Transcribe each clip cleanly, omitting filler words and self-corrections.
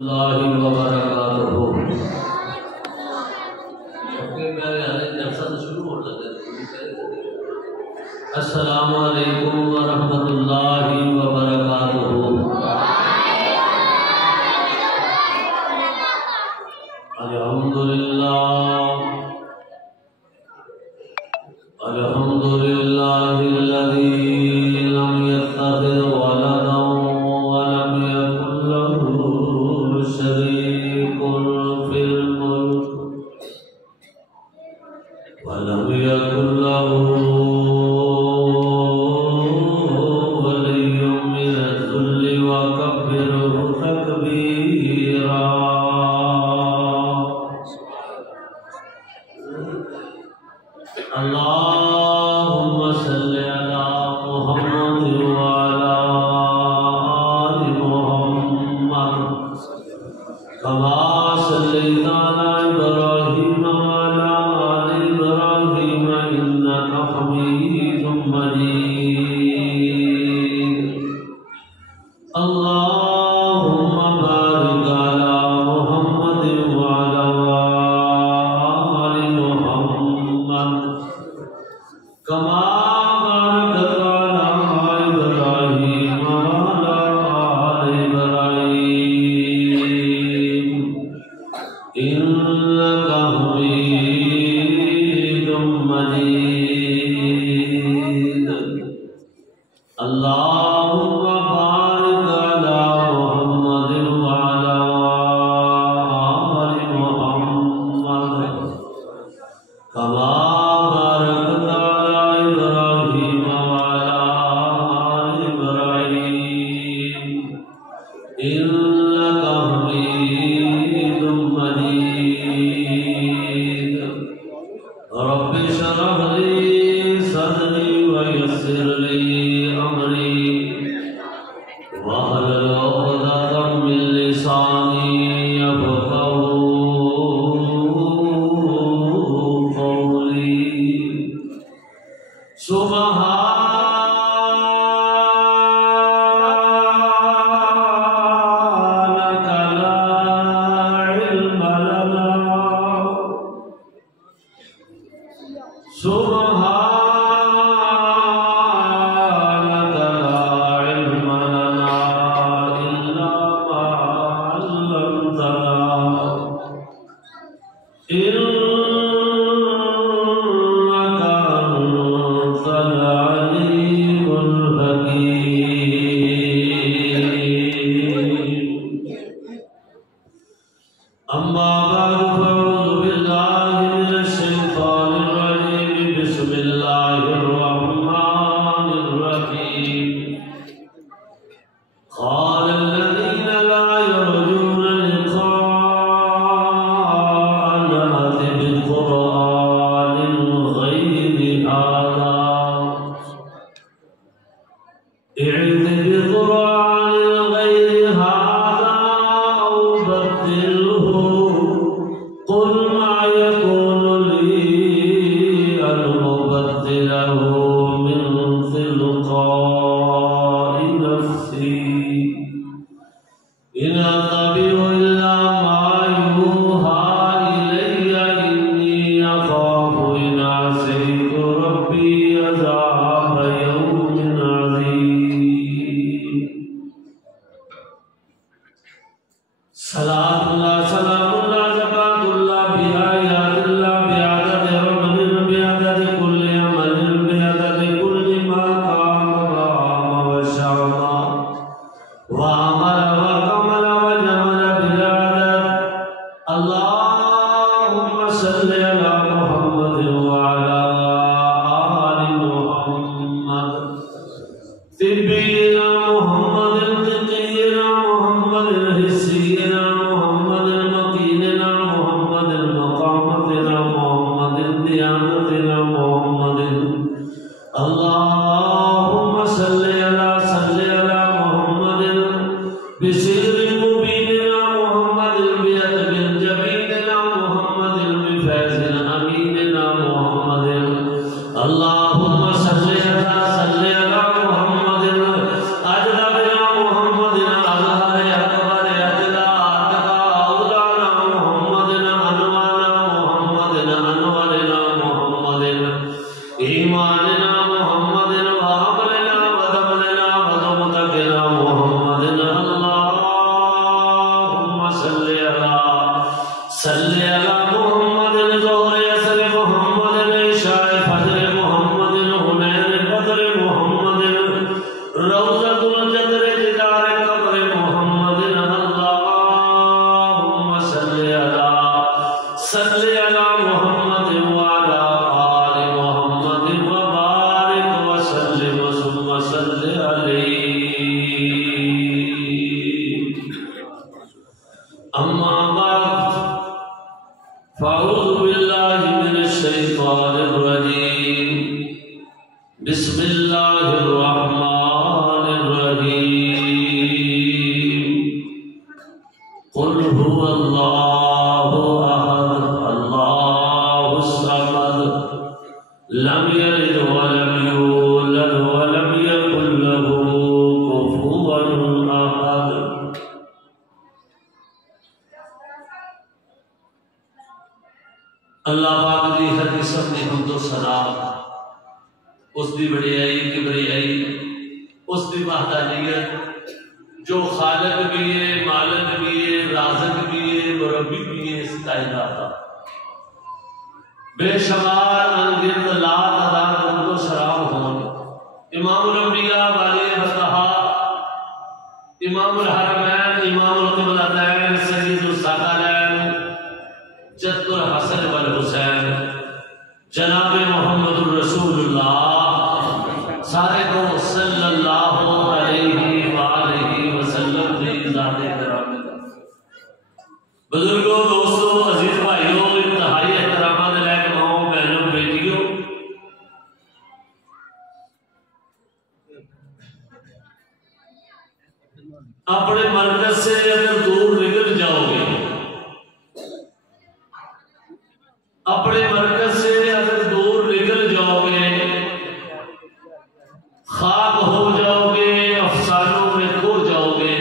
اللہ وبرکاتہ۔ السلام علیکم ورحمۃ اللہ وبرکاتہ۔ الحمد للہ الذی لم يتخذ ولدا ولم يكن له شريك في الملك ولم يكن له ولي من الذل وكبره تكبيرا۔ اللهم صل على محمد وعلى آل محمد كما صليت على إبراهيم وعلى آل إبراهيم إنك حميد مجيد۔ اللهم بارك على محمد وعلى آل محمد كما باركت على إبراهيم وعلى آل إبراهيم إنك حميد مجيد۔ اللهم بارك على محمد وعلى آل محمد كما باركت على إبراهيم وعلى آل إبراهيم إنك حميد مجيد۔ رب اشرح لي صدري ويسر لي أمري واحلل عقدة من لساني يفقهوا قولي۔ سبحانك لا علم لنا سبحانك لا علم لنا إلا ما علمتنا إنك أنت العليم الحكيم۔ أما بعد فأعوذ بالله من الشيطان الرجيم بسم الله الرحمن الرحيم۔ قال الذين لا يرجون لقاءنا ائت بقرآن غير هذا أو بدله قل ما يكون لي أن أبدله من تلقاء نفسي إن أتبع إلا ما يوحى إلي إني أخاف إن عصيت ربي عذاب يوم عظيم۔ صلاة الله سلام الله زكاة الله بآيات الله بعدد عمر بعدد كل عمل بعدد كل ما قام وقام وشعر وعمل وكمل وجمل بالعدد۔ اللهم صل على محمد وعلى آل محمد طبينا محمد تقينا محمد حسينا محمد صلی علی محمد ظہر عصر محمد عشاء فجر محمد حنین بدر محمد روضۃ الجدر جدار قبر محمد اللہم صلی علی محمد وعلی آل محمد وبارک وسلم ثم صلی علیہ. اما بعد فاعوذ باللہ من الشیطان الرجیم بسم اللہ الرحمن الرحیم. قل هو اللہ احد اللہ الصمد لم یلد ولم یولد ولم یکن له کفوا احد. اللہ پاک دی ہر قسم دی حمد و ثنا اس دی بڑائی کبریائی اس دی وحدانیت جو خالق بھی ہے مالک بھی ہے رازق بھی ہے مربی بھی ہے اس کائنات کا بے شمار انگنت لاکھ ادا حمد و ثنا ہوں. امام الانبیاء والی بطحا امام الحرمین امام القبلتین سید الثقلین جد الحسن والحسین جناب محمد الرسول اللہ سارے کو صلی اللہ علیہ وآلہ وسلم کی ذات کرام. بزرگوں دوستوں عزیز بھائیوں انتہائی احترامات لائق ماؤں بہنوں بیٹیوں اپنے مرکز سے اگر دور نکل جاؤ گے اپنے مرکز سے اگر دور نکل جاؤ گے خاک ہو جاؤ گے افسانوں میں کھو جاؤ گے.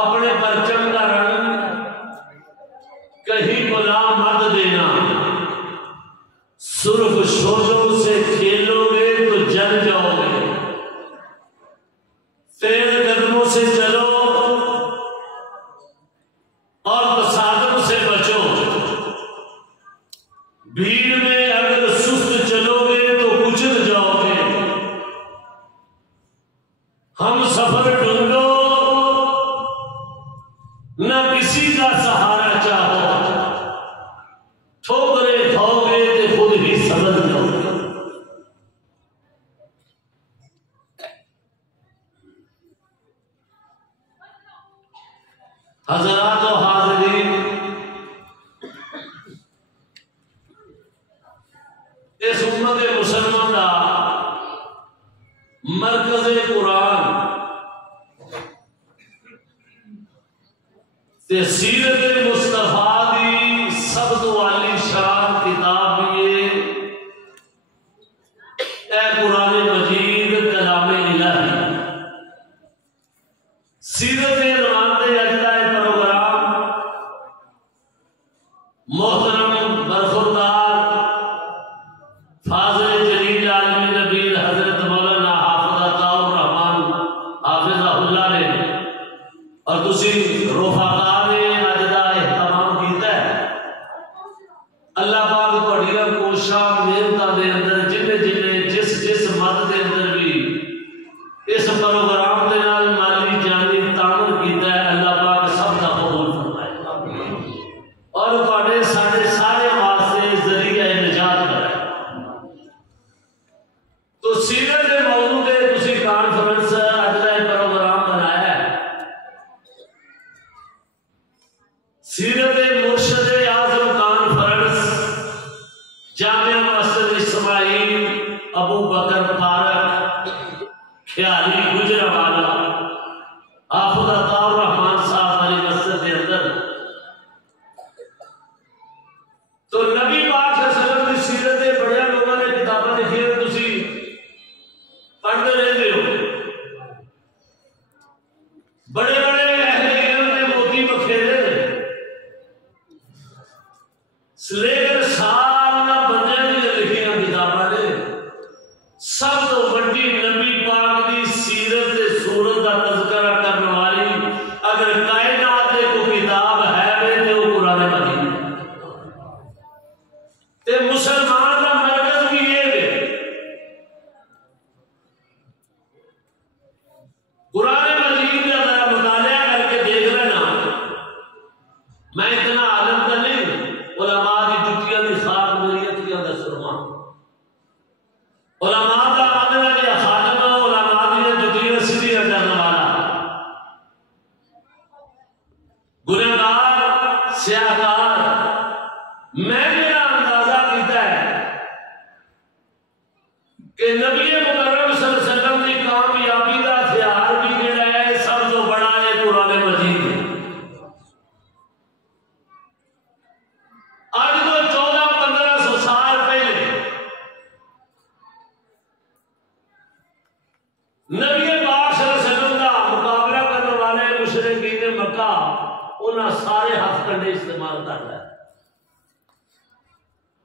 اپنے پرچم کا رنگ کہیں بلا مت دینا. سرخ شوشوں سے کھیلو گے تو جل جاؤ گے. تیز قدموں سے چلو اور تصادم سے بچو. بھیڑ میں اگر سست چلو گے تو کچل جاؤ گے. ہم سفر ڈھونڈو نہ کسی کا سہارا چاہو. ٹھوکرے کھاؤ گے تو خود ہی سمجھ جاؤ گے. حضرات و حاضرین اس امت مسلمان کا مرکز قرآن تے سیرت مصطفیٰ دی سب تو عالی شان کتاب بھی ہے اے قرآن مجید کلام الہی. سیرت روانتے اجزاء پروگرام محترم برخوردار فاضل جلیل عالمی نبیل حضرت مولانا حافظ عطا الرحمن حافظہ اللہ نے اور دوسری رفاقہ نے اجزاء اہتمام کیتا ہے. اللہ پاک بڑھیا کوشاں محنتاں دے اندر جن جس مد دے اندر بھی اس پروگرام دے نال مالی جانی تعاون کیتا ہے اللہ پاک سب دا قبول فرمائے اور تواڈے ساڈے سارے واسطے ذریعہ نجات بنائے. تو سیرت دے موضوع تے تسی کانفرنس اج دا پروگرام بنایا ہے. سیرت مرشد اعظم کانفرنس جامعہ مسجد اسماعیل ابو بکر فاروق خیالی گجرانوالہ حافظ عطا الرحمن صاحب والی مسجد کے اندر. تو نبی پاک صلی اللہ علیہ وسلم کی سیرت بڑے لوگوں نے کتابیں لکھی ہیں تسی پڑھتے رہتے ہو. بڑے بڑے اہل علم نے موتی بکھیرے لیکن سارا بندے نے لکھی کتابیں نے سب تو بڑی نبی پاک کی سیرت گنہگار سیاہکار میں میرا اندازہ کیتا ہے کہ نبی مکرم صلی اللہ علیہ وسلم کی کامیابی کا ہتھیار بھی جڑا ہے سب تو بڑا ہے قرآن مجید ہے۔ آج تو 1400-1500 سال پہلے نبی پاک صلی اللہ علیہ وسلم کا مقابلہ کرنے والے مشرکین مکہ انہاں سارے ہاتھ کنڈے استعمال کر رہے ہیں۔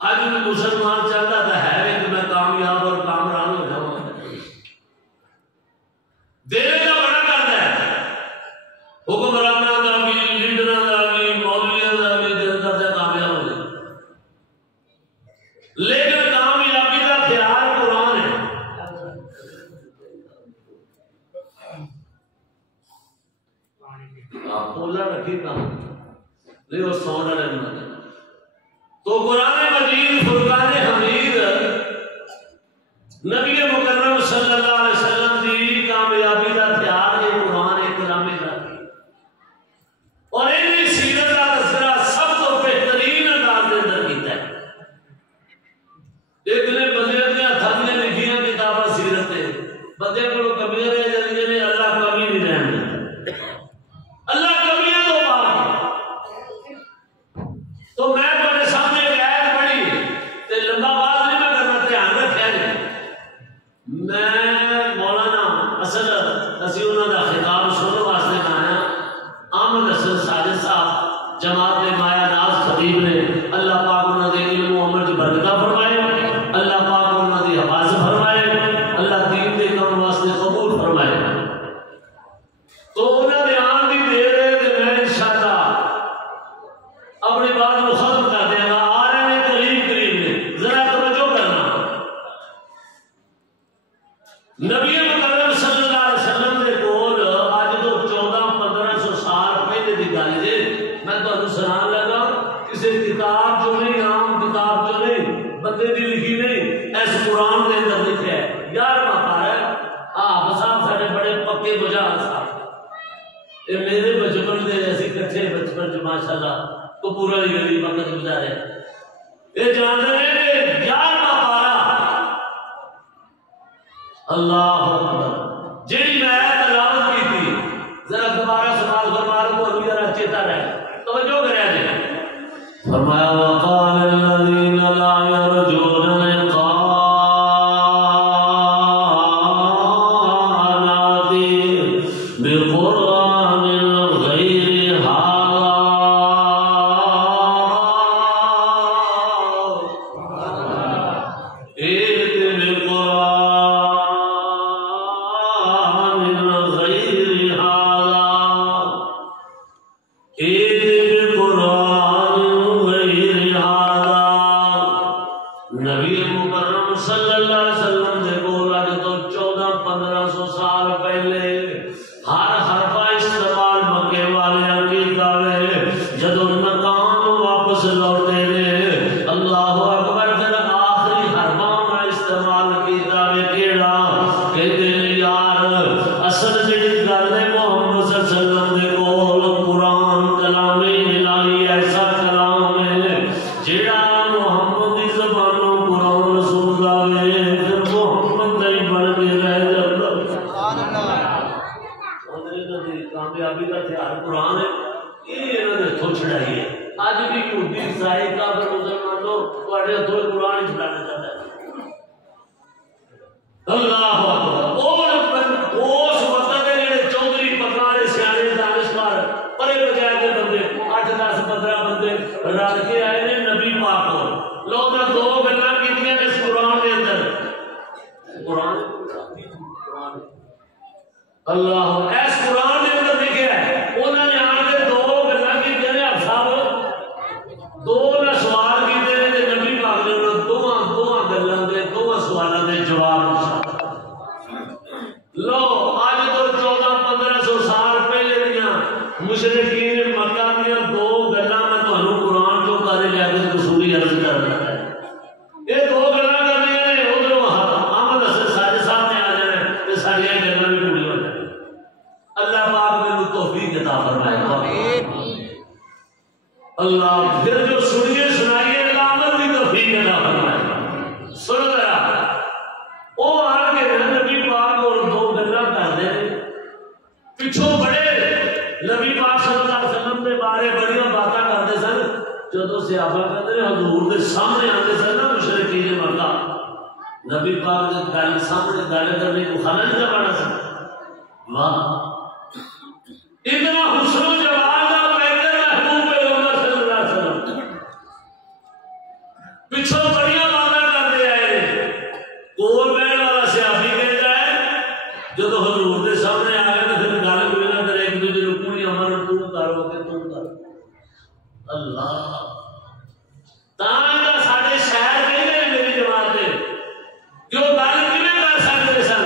آج بھی مسلمان چاہتا تھا ہے کہ میں کامیاب اور کامران ہو جاؤں، دینے کا بڑا کرتا ہے، حکمرانوں کا بھی، لیڈروں کا بھی، مولویوں کا بھی دل کرتا ہے کامیاب ہو جائے، لیکن کامیابی کا ہتھیار قرآن ہے۔ آپ بولا رکھی کام نہیں وہ سونا رہنا تو قرآن مجید فرقان حمید نبی مکرم صلی اللہ علیہ وسلم کی کامیابی کا ہتھیار ہے قرآن کلام ذاتی، اور انہی سیرت کا تذکرہ سب تو بہترین انداز کے اندر کیتا ہے۔ ایک نے بندے دیا ہاتھ نے لکھیاں کتاباں سیرت ہے، بندے کو کمیاں رہ جاندیاں نے، اللہ کمی نہیں رہن دیتا، اللہ کمیاں تو پاک۔ تو میں تمہارے سامنے ایک آیت پڑھی تے لمبا باز نہیں میں کرنا، دھیان رکھیا جائے۔ میں مولانا اصل اسی انہوں کا خطاب سننے واسطے آیا، احمد حسن ساجد صاحب جماعت مایا ناز خطیب نے، اللہ پاک انہوں نے علم و عمل کی برکتہ فرمائے، اللہ پاک انہوں نے حفاظت فرمائے، اللہ دین کے کام واسطے قبول فرمائے۔ تو انہوں نے آن بھی دے رہے کہ میں انشاءاللہ اپنی بات کو ختم کر دیا گا، آ رہے ہیں قریب میں، ذرا توجہ کرنا۔ نبی مکرم صلی اللہ علیہ وسلم کے کول اج تو 1400-1500 سال پہلے کی گل ہے، میں تمہیں سنان لگا کسی کتاب جو نہیں، عام کتاب جو نہیں، بندے کی لکھی نہیں، اس قرآن کے اندر لکھا ہے۔ 11واں پارہ آپ صاحب سارے بڑے پکے بجا صاحب، یہ میرے بچپن کے ایسے کٹھے بچپن جو ماشاءاللہ تو پورا ہی گلی وقت گزارے، یہ جانتے ہیں کہ 11واں پارہ اللہ اکبر جیڑی میں تلاوت کی تھی، ذرا دوبارہ سوال فرما رہا ہوں، ابھی ذرا چیتا رہے، توجہ کرے جی۔ فرمایا وقال الذین لا یرجون لقاءنا بقرآن غیر هذا نبی مکرم صلی اللہ علیہ وسلم دے کول اج تو 1400-1500 سال پہلے ہر حرفہ استعمال مکے والے کیتا ہے۔ جدوں مقام واپس لوٹے نے اللہ اکبر، پھر آخری حرفہ کا استعمال کیتا ہے کیڑا کہتے ہیں یار اصل جڑی گل ہے محمد صلی اللہ علیہ وسلم دے کول قرآن کلام الہی ایسا کلام ہے جڑا محمد دی زبانوں قرآن رسول دا ہے، پھر محمد دا ہی بن کے رہ جاتا۔ سبحان اللہ، کامیابی کا ہتھیار قرآن ہے، یہ انہوں نے ہتھوں چھڑائی ہے۔ اج بھی یہودی عیسائی کافر مسلمانوں تواڈے ہتھوں قرآن چھڑانا چاہتا ہے۔ اللہ اکبر، اس وقت جڑے چودھری پکانے سیانے دانشور پرے بجائے کے بندے 8-10-15 بندے رل کے آئے نے نبی پاک کو، لوگ دو گلاں کیتیاں اس قرآن کے اندر، قرآن اللہ اس قرآن کے اندر لکھا ہے، انہوں نے آن کے دو گلاں کیتیاں نے، آپ صاحب دو نہ سوال کیتے نے تے نبی پاک نے انہاں دوواں گلاں دے دوواں سوالاں دے جواب لو آج تو 1400-1500 سال پہلے دیاں مشرکین مکہ دیاں دو گلاں میں تمہیں قرآن جو کرے لیا کے رسولی عرض کر رہا ہے۔ یہ دو گلاں کرنی ہیں، ادھر احمد حسن ساجد صاحب نے آ جانا ہے، یہ ساری گلاں بھی پوری ہو جائیں۔ اللہ پاک نے توفیق عطا فرمائے۔ اللہ پھر جو سنیے سنائیے علامت بھی توفیق عطا فرمائے. سن رہا وہ آ کے نبی پاک اور دو گلا کرتے پچھوں بڑے نبی پاک صلی اللہ علیہ وسلم کے بارے بڑی باتیں کرتے سن. جدو صحابہ کہتے ہیں حضور کے سامنے آتے سن نا مشرکین مکہ نبی پاک نے گل سامنے گل کرنے کو خانہ نہیں بنا سکتا. واہ اتنا حسن و جمال کا پیکر محبوب پیغمبر صلی اللہ علیہ وسلم پچھوں بڑی باتیں کرتے آئے. کول بہن والا صحابی کہتا ہے جب حضور کے سامنے آ گئے تو پھر گل کوئی نہ کرے ایک دوسرے کو پوری امر تم کرو کہ تم کرو. اللہ سارے شہر کہیں میری جماعت کہ وہ گل کیوں کر سکتے سن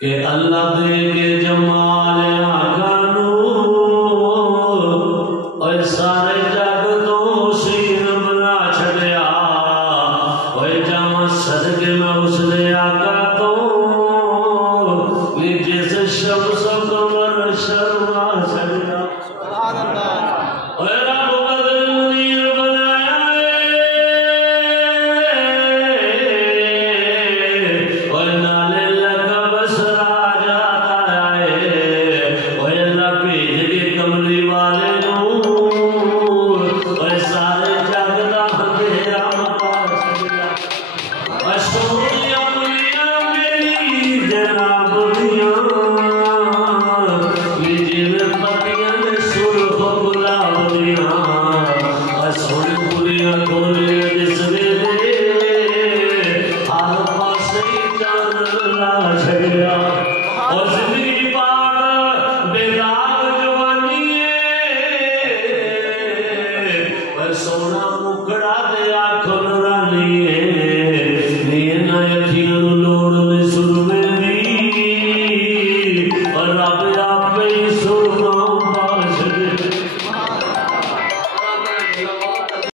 کہ اللہ دے کے جمال آقا نور اور سارے جگ تو سین بنا چھڑیا اور جام صدقے میں اس نے آقا تو جس شمس قمر شرما چھڑیا. سبحان اللہ.